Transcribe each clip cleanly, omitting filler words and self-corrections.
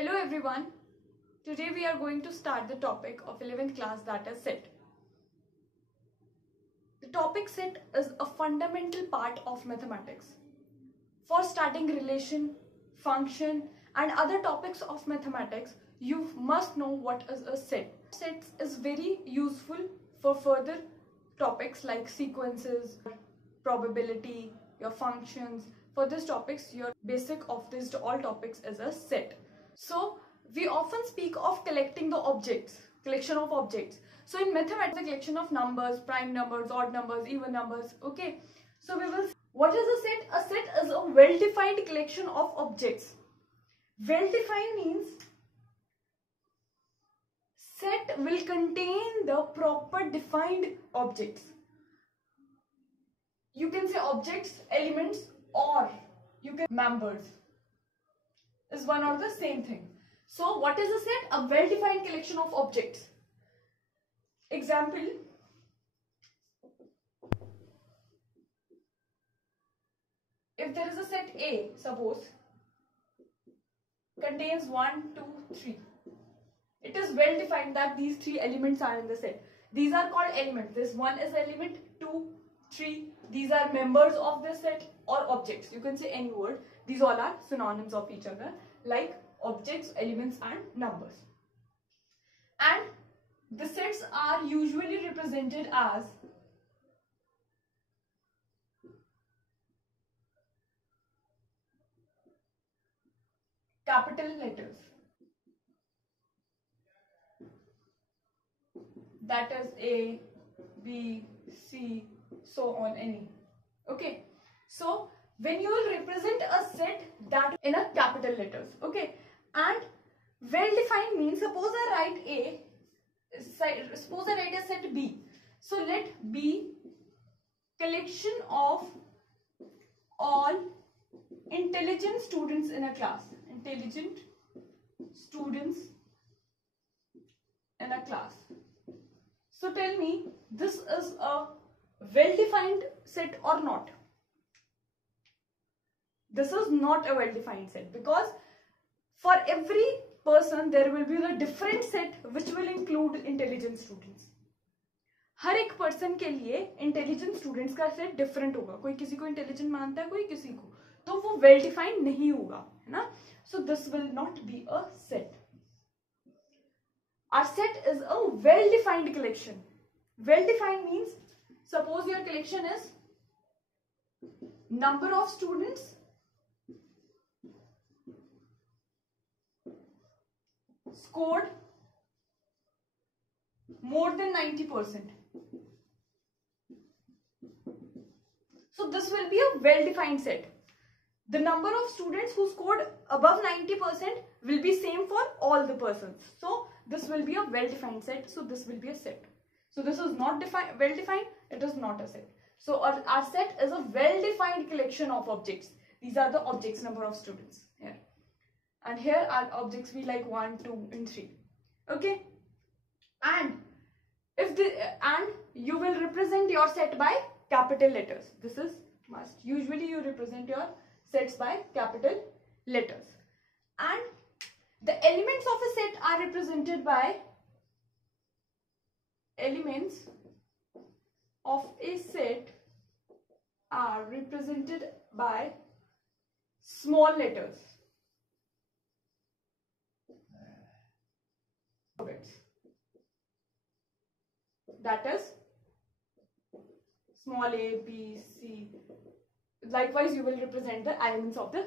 Hello everyone. Today we are going to start the topic of 11th class, that is set. The topic set is a fundamental part of mathematics. For studying relation, function and other topics of mathematics, you must know what is a set. Sets is very useful for further topics like sequences, probability, your functions. For these topics, your basic of these all topics is a set. So we often speak of collecting the objects, collection of objects. So in mathematics, the collection of numbers, prime numbers, odd numbers, even numbers. Okay. So we will. What is a set? A set is a well-defined collection of objects. Well-defined means set will contain the proper defined objects. You can say objects, elements, or you can members. Is one or the same thing. So what is a set? A well-defined collection of objects. Example. If there is a set A, suppose, contains 1, 2, 3. It is well defined that these three elements are in the set. These are called elements. This one is element, 2, 3. These are members of the set or objects. You can say any word. These all are synonyms of each other, like objects, elements and numbers. And the sets are usually represented as capital letters. That is A, B, C, so on, any. Okay. So when you will represent a set that in a capital letters, okay, and well defined means, suppose I write A, suppose I write a set B. So let B collection of all intelligent students in a class. Intelligent students in a class. So tell me, this is a well-defined set or not? This is not a well-defined set, because for every person there will be a different set which will include intelligent students. हर एक person के लिए intelligent students का set different होगा. कोई किसी को intelligent मानता है, कोई किसी को, तो वो वेल डिफाइंड नहीं होगा, है ना. So this will not be a set. Our set is a well-defined collection. Well-defined means, suppose your collection is number of students scored more than 90%. So this will be a well-defined set. The number of students who scored above 90% will be same for all the persons. So this will be a well-defined set. So this will be a set. So this is not well-defined. It is not a set. So our set is a well-defined collection of objects. These are the objects, number of students here. And here are objects we like 1, 2 and 3. Okay. And you will represent your set by capital letters. This is must. Usually you represent your sets by capital letters. And the elements of a set are represented by elements of a set are represented by small letters. That is small a, b, c. Likewise, you will represent the elements of the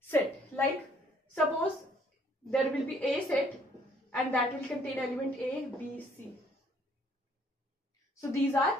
set. Like, suppose there will be a set and that will contain element a, b, c. So these are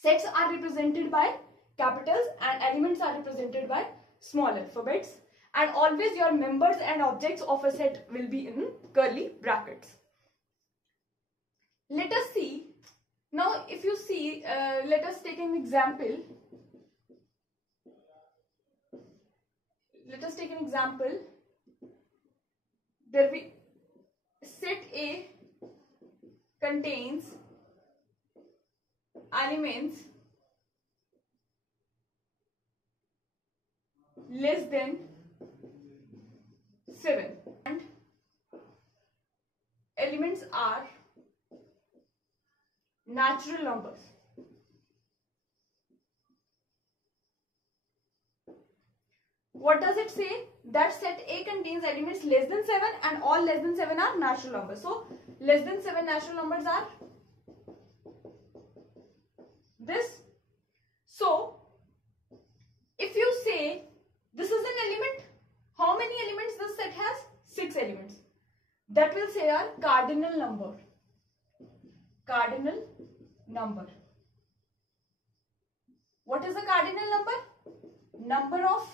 sets are represented by capitals and elements are represented by small alphabets. And always your members and objects of a set will be in curly brackets. Let us see. Now, if you see, let us take an example. Let us take an example. There we set A contains elements less than 7 and elements are natural numbers. What does it say? That set A contains elements less than 7 and all less than 7 are natural numbers. So less than 7 natural numbers are this. So if you say this is an element, how many elements this set has? 6 elements. That will say our cardinal number. Cardinal number. What is a cardinal number? Number of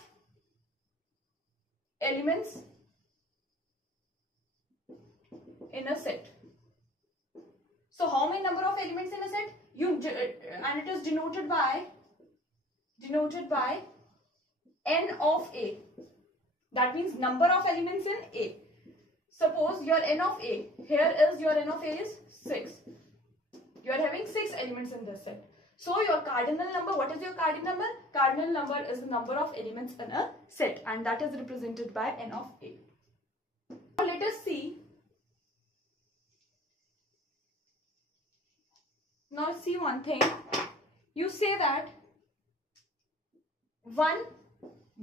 elements in a set. So how many number of elements in a set? And it is denoted by n of A. That means number of elements in A. Suppose your n of A, here is your n of A is 6. You are having 6 elements in this set. So your cardinal number, what is your cardinal number? Cardinal number is the number of elements in a set, and that is represented by n of A. Now let us see. Now see one thing. You say that 1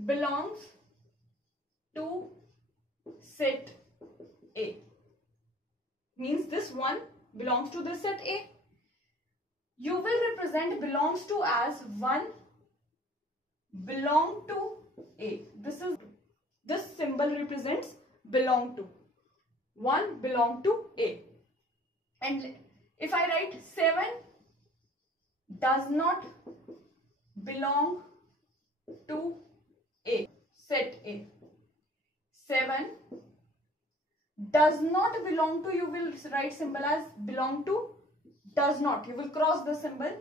belongs to set A. Means this 1 belongs to this set A. You will represent belongs to as 1 belong to A. This symbol represents belong to. 1 belong to A. And if I write 7 does not belong to A, set A. 7 does not belong to, you will write symbol as belong to does not. You will cross the symbol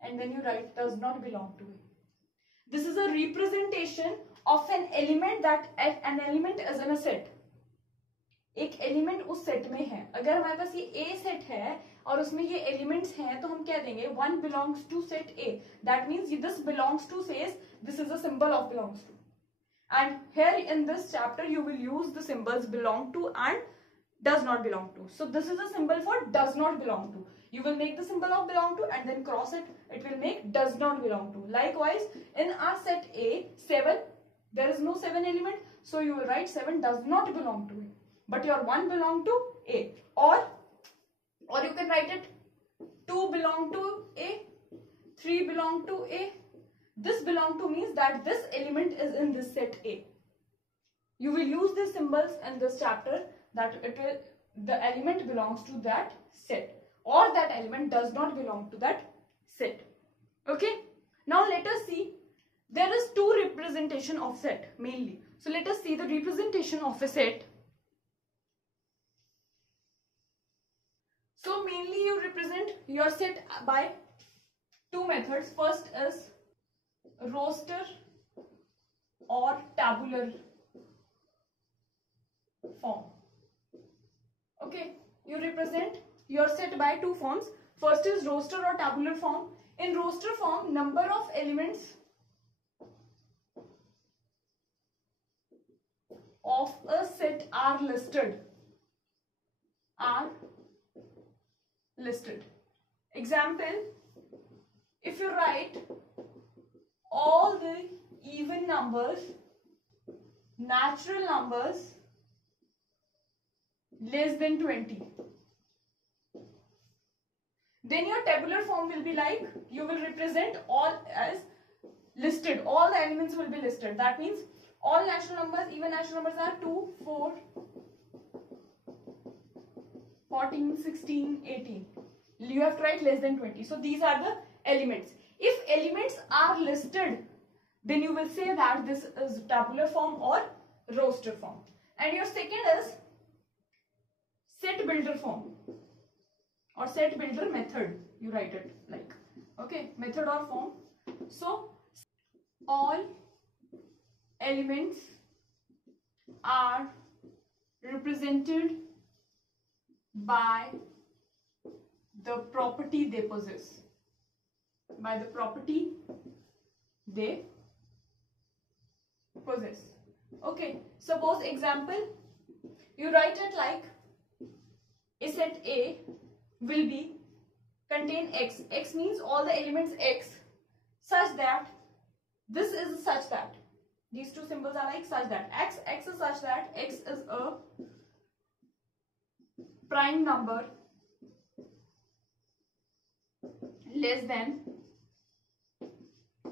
and then you write does not belong to A. This is a representation of an element that an element is in a set. एक element उस set में है. अगर हमारे पास ये ए set है और उसमें ये एलिमेंट्स हैं तो हम क्या देंगे? 1 belongs to set A. That means this belongs to says this is a symbol of belongs to. And here in this chapter you will use the symbols belong to and does not belong to. So this is a symbol for does not belong to. You will make the symbol of belong to and then cross it. It will make does not belong to. Likewise, in our set A, 7, there is no 7 element. So you will write 7 does not belong to A. But your 1 belong to A. Or you can write it 2 belong to A, 3 belong to A. This belong to means that this element is in this set A. You will use these symbols in this chapter that the element belongs to that set or that element does not belong to that set. Okay. Now let us see. There is 2 representation of set mainly. So let us see the representation of a set. So mainly you represent your set by 2 methods. First is roster or tabular form. Okay, you represent your set by 2 forms. First is roster or tabular form. In roster form, number of elements of a set are listed. Example, if you write all the even numbers, natural numbers less than 20, then your tabular form will be like, you will represent all as listed. All the elements will be listed. That means all natural numbers, even natural numbers are 2, 4, 14, 16, 18. You have to write less than 20. So these are the elements. If elements are listed, then you will say that this is tabular form or roster form. And your second is set builder form or set builder method. You write it like, okay, method or form. So all elements are represented by the property they possess. By the property they possess. Okay, suppose example, you write it like a set A will be contain X. X means all the elements X such that this is such that these two symbols are like such that X is such that X is a prime number less than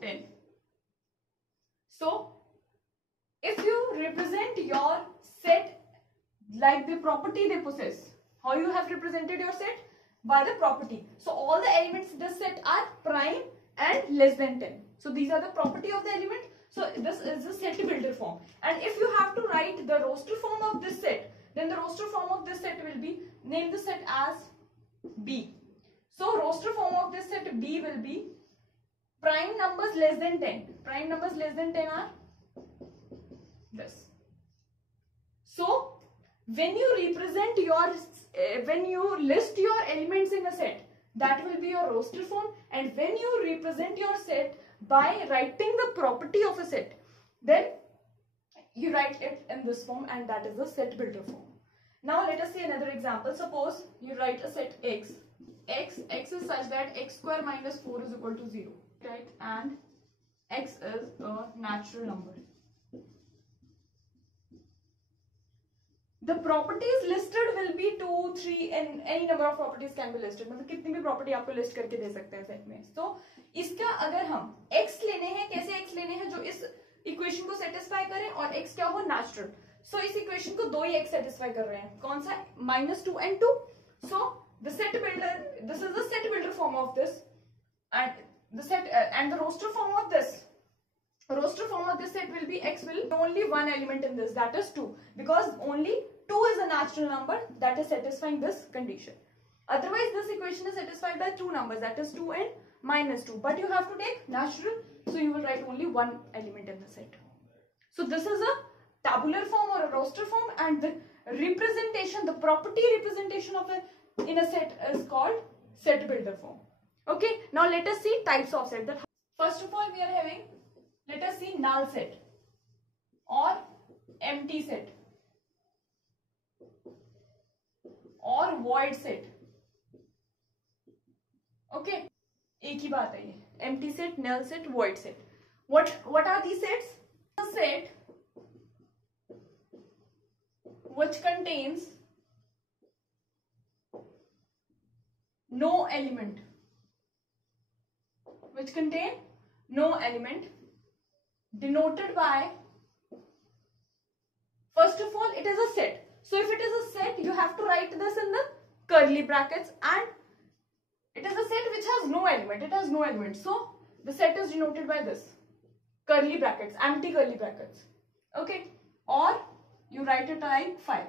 10. So if you represent your set like the property they possess, how you have represented your set? By the property. So all the elements in this set are prime and less than 10. So these are the property of the element. So this is the set builder form. And if you have to write the roster form of this set, then the roster form of this set will be, name the set as B. So roster form of this set B will be prime numbers less than 10. Prime numbers less than 10 are this. So when you represent your, when you list your elements in a set, that will be your roster form. And when you represent your set by writing the property of a set, then you write it in this form, and that is the set builder form. Now let us see another example. Suppose you write a set X. X is such that x square minus 4 is equal to 0, right? And X is a natural number. The properties listed will be 2, 3 and any number of properties can be listed. मतलब कितनी भी property आपको list करके दे सकते हैं set में. So इसका अगर हम x लेने हैं, कैसे x लेने हैं जो इस equation को satisfy करें और x क्या हो natural. So इस equation को दो ही x satisfy कर रहे हैं. कौन सा? -2 and 2. So the set builder, this is the set builder form of this, and the set and the roster form of this. Roster form of this set will be x will be only one element in this, that is 2, because only 2 is a natural number that is satisfying this condition. Otherwise this equation is satisfied by two numbers, that is 2 and -2, but you have to take natural, so you will write only one element in the set. So this is a tabular form or a roster form, and the representation, the property representation of in a set is called set builder form. Okay, now let us see types of set. That first of all we are having, let us see null set or empty set or void set. Okay, एक ही बात है ये, empty set, null set, void set. What are these sets? A set which contains no element, which contain no element, denoted by, first of all it is a set. So if it is a set, you have to write this in the curly brackets, and it is a set which has no element, it has no element, so the set is denoted by this curly brackets, empty curly brackets. Okay, or you write it like 5,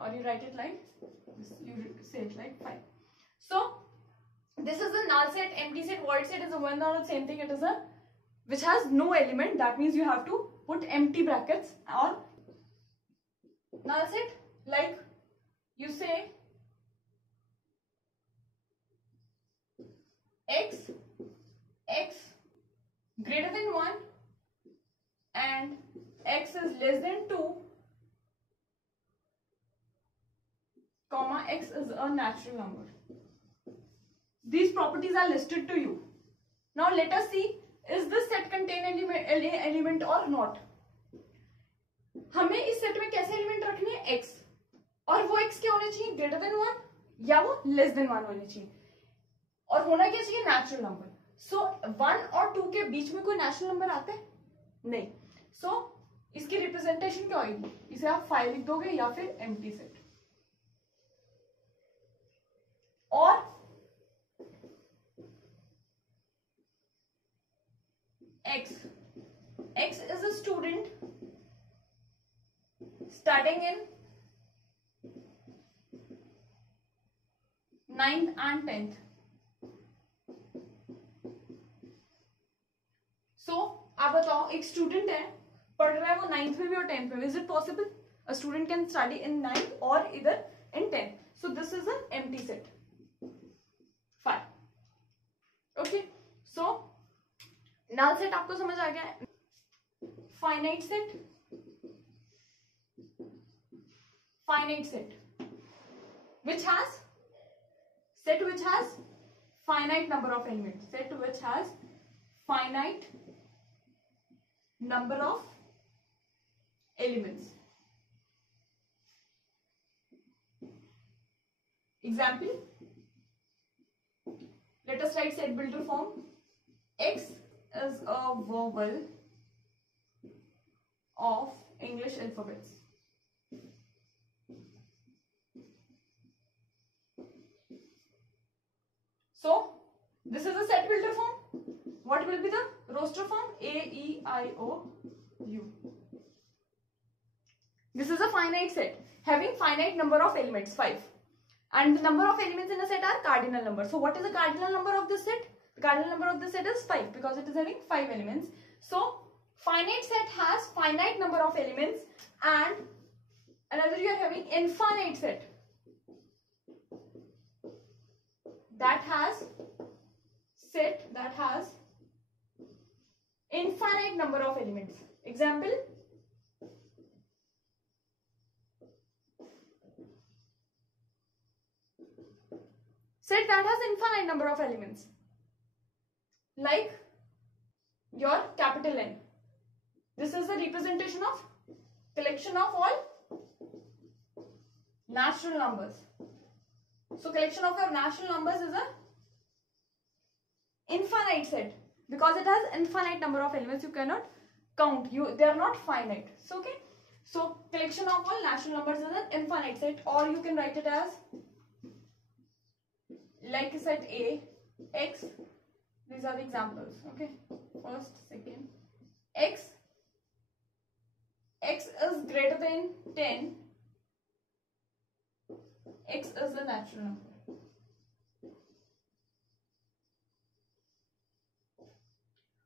or you write it like this, you say it like 5. So this is a null set, empty set, void set is a one or the same thing. It is a which has no element, that means you have to put empty brackets. Or null set, like you say x greater than 1 and x is less than 2, comma x is a natural number. These properties are listed to you. Now let us see, is this set contain element or not? हमें इस set में कैसे element रखने हैं? x, और वो x क्या होने चाहिए? ग्रेटर देन 1 या वो लेस देन 1 होने चाहिए, और होना क्या चाहिए? Natural number. सो 1 और 2 के बीच में कोई नेचुरल नंबर आता है? नहीं. सो इसकी रिप्रेजेंटेशन क्या होगी? इसे आप 5 लिख दोगे या फिर एम्प्टी सेट. और x is a student studying in 9th and 10th. So आप बताओ, एक स्टूडेंट है, पढ़ रहा है वो 9th में भी और 10th में भी. Is it possible? A student can study in 9th or either in 10th. So this is an empty set. Fine. Okay. So null set आपको समझ आ गया है. Finite set which has finite number of elements. Set which has finite number of elements. Example, let us write set builder form. X is a vowel of English alphabets. So this is a set builder form. What will be the roster form? A, E, I, O, U. This is a finite set having finite number of elements, 5. And the number of elements in a set are cardinal number. So what is the cardinal number of this set? The cardinal number of this set is 5 because it is having 5 elements. So finite set has finite number of elements, and another you are having infinite set that has infinite number of elements. Example, set that has infinite number of elements, like your capital N. This is the representation of collection of all natural numbers. So collection of your natural numbers is a infinite set because it has infinite number of elements. You cannot count. They are not finite. So okay. So collection of all natural numbers is an infinite set, or you can write it as like set A, X. These are the examples. Okay. First, second. X is greater than 10. X is a natural number.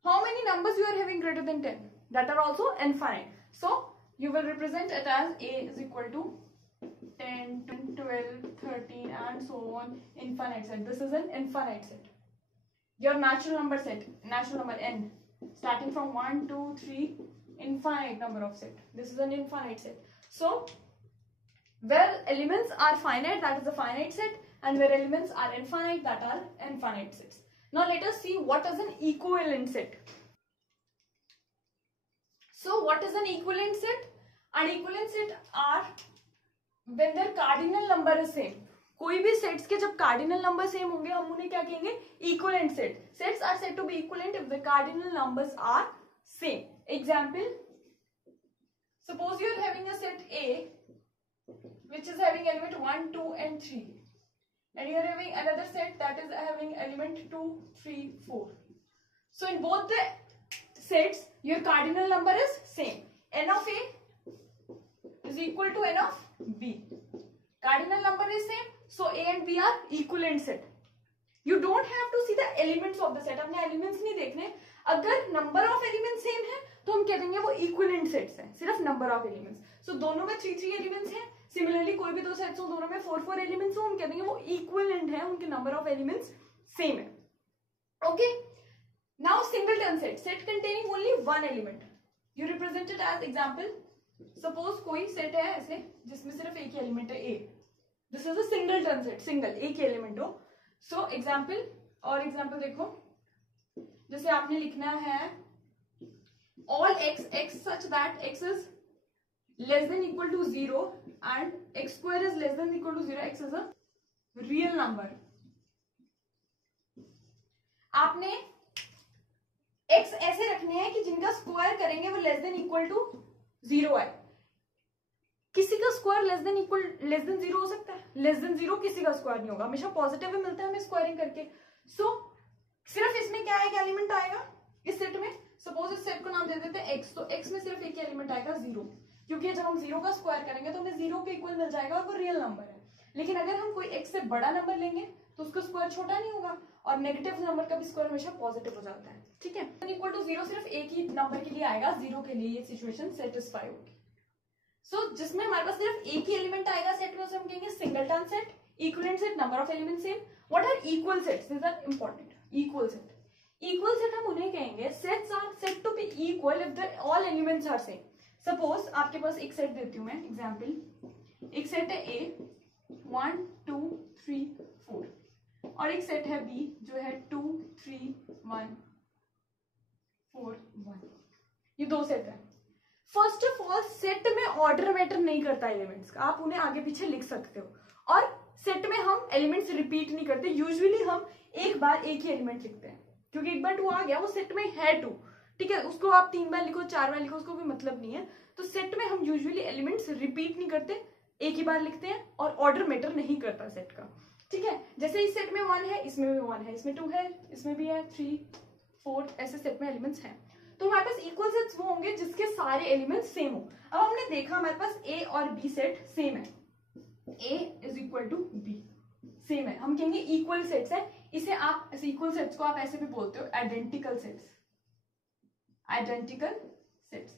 How many numbers you are having greater than 10? That are also infinite. So you will represent it as A is equal to 10, 12, 13 and so on. Infinite set. This is an infinite set. Your natural number set, natural number n, starting from 1, 2, 3, infinite number of set. This is an infinite set. So where elements are finite, that is a finite set, and where elements are infinite, that are infinite sets. Now let us see what is an equivalent set. So what is an equivalent set? An equivalent set are when their cardinal number is same. कोई भी sets के जब cardinal number same होंगे हम उन्हें क्या कहेंगे? Equivalent set. Sets are said to be equivalent if the cardinal numbers are same. Example, suppose you are having a set A which is having element 1, 2 and 3, and you are having another set that is having element 2, 3, 4. So in both the sets your cardinal number is same. N of A is equal to N of B. Cardinal number is same, so A and B are equivalent set. You don't have to see the elements of the set. अपने elements नहीं देखने. अगर number of elements same है तो हम कह देंगे वो equivalent sets हैं. सिर्फ number of elements. So दोनों में 3 elements हैं. Similarly कोई भी दो sets हो दोनों में 4 elements हो, हम कह देंगे वो equivalent है. उनके number of elements same है. Okay. Now singleton set. Set containing only one element. You represent it as example. Suppose कोई set है ऐसे जिसमें सिर्फ एक ही element है A. This is a singleton set. Single एक ही element हो. So example और example देखो. जैसे आपने लिखना है all x such that x is less than equal to 0 and x square is less than equal to 0. X is a real number. आपने x ऐसे रखने हैं कि जिनका स्क्वायर करेंगे वो less than equal to 0 है. किसी का स्क्वायर लेस देन 0 हो सकता है? लेस देन 0 किसी का स्क्वायर नहीं होगा. हमेशा पॉजिटिव ही मिलता है हमें स्क्वायरिंग करके. सो सिर्फ इसमें क्या एक एलिमेंट आएगा इस सेट में. सपोज इस सेट को नाम दे देते हैं x. तो x में सिर्फ एक एलिमेंट आएगा 0, क्योंकि जब हम 0 का स्क्वायर करेंगे तो हमें 0 के इक्वल मिल जाएगा और वो रियल नंबर है. लेकिन अगर हम कोई x से बड़ा नंबर लेंगे तो उसका स्क्वायर छोटा नहीं होगा, और नेगेटिव नंबर का भी स्क्वायर हमेशा पॉजिटिव हो जाता है. ठीक है. इक्वल टू 0 सिर्फ एक ही नंबर के लिए आएगा, 0 के लिए ये सिचुएशन सेटिस्फाई होगी. सो जिसमें हमारे पास सिर्फ एक ही एलिमेंट आएगा सेट में, उसे हम कहेंगे singleton set. Equivalent set, number of element same. What are equal sets? This are important. Equal set हम उन्हें कहेंगे sets are said to be equal if the all elements are same. Suppose आपके पास एक सेट देती हूं मैं example. एक सेट है A 1 2 3 4, और एक सेट है बी जो है 2 3 1 4 1। ये दो सेट है। फर्स्ट ऑफ ऑल सेट में ऑर्डर मैटर नहीं करता एलिमेंट्स का, आप उन्हें आगे पीछे लिख सकते हो। और सेट में हम एलिमेंट्स रिपीट नहीं करते, यूजुअली हम एक बार एक ही एलिमेंट लिखते हैं, क्योंकि एक बार 2 आ गया वो सेट में है 2, ठीक है, उसको आप 3 बार लिखो 4 बार लिखो उसको कोई मतलब नहीं है। तो सेट में हम यूजुअली एलिमेंट्स रिपीट नहीं करते, एक ही बार लिखते हैं, और ऑर्डर मैटर नहीं करता सेट का, ठीक है। जैसे इस सेट में 1 है, इसमें भी 1 है, इसमें 2 है, इसमें भी है, 3 4, ऐसे सेट में एलिमेंट्स हैं। तो हमारे पास इक्वल सेट्स वो होंगे जिसके सारे एलिमेंट्स सेम हो। अब हमने देखा हमारे पास ए और बी सेट सेम है, A is equal to B same है, हम कहेंगे इक्वल सेट्स है। इसे आप ऐसे इक्वल सेट्स को आप ऐसे भी बोलते हो identical sets, identical sets,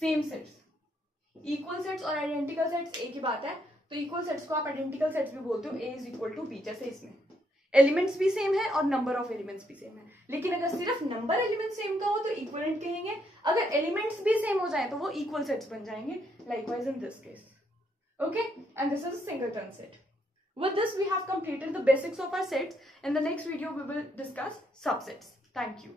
same sets. Equal sets और आइडेंटिकल सेट्स एक ही बात है, तो इक्वल सेट्स को आप आइडेंटिकल सेट्स भी बोलते हो, ए इज इक्वल टू बी। जैसे इसमें एलिमेंट्स भी सेम है और नंबर ऑफ एलिमेंट्स भी सेम है, लेकिन अगर सिर्फ नंबर एलिमेंट सेम का हो तो इक्विवेलेंट कहेंगे, अगर एलिमेंट्स भी सेम हो जाए तो वो इक्वल सेट्स बन जाएंगे, likewise in this case. Okay, and this is a singleton set. With this, we have completed the basics of our sets. In the next video, we will discuss subsets. Thank you.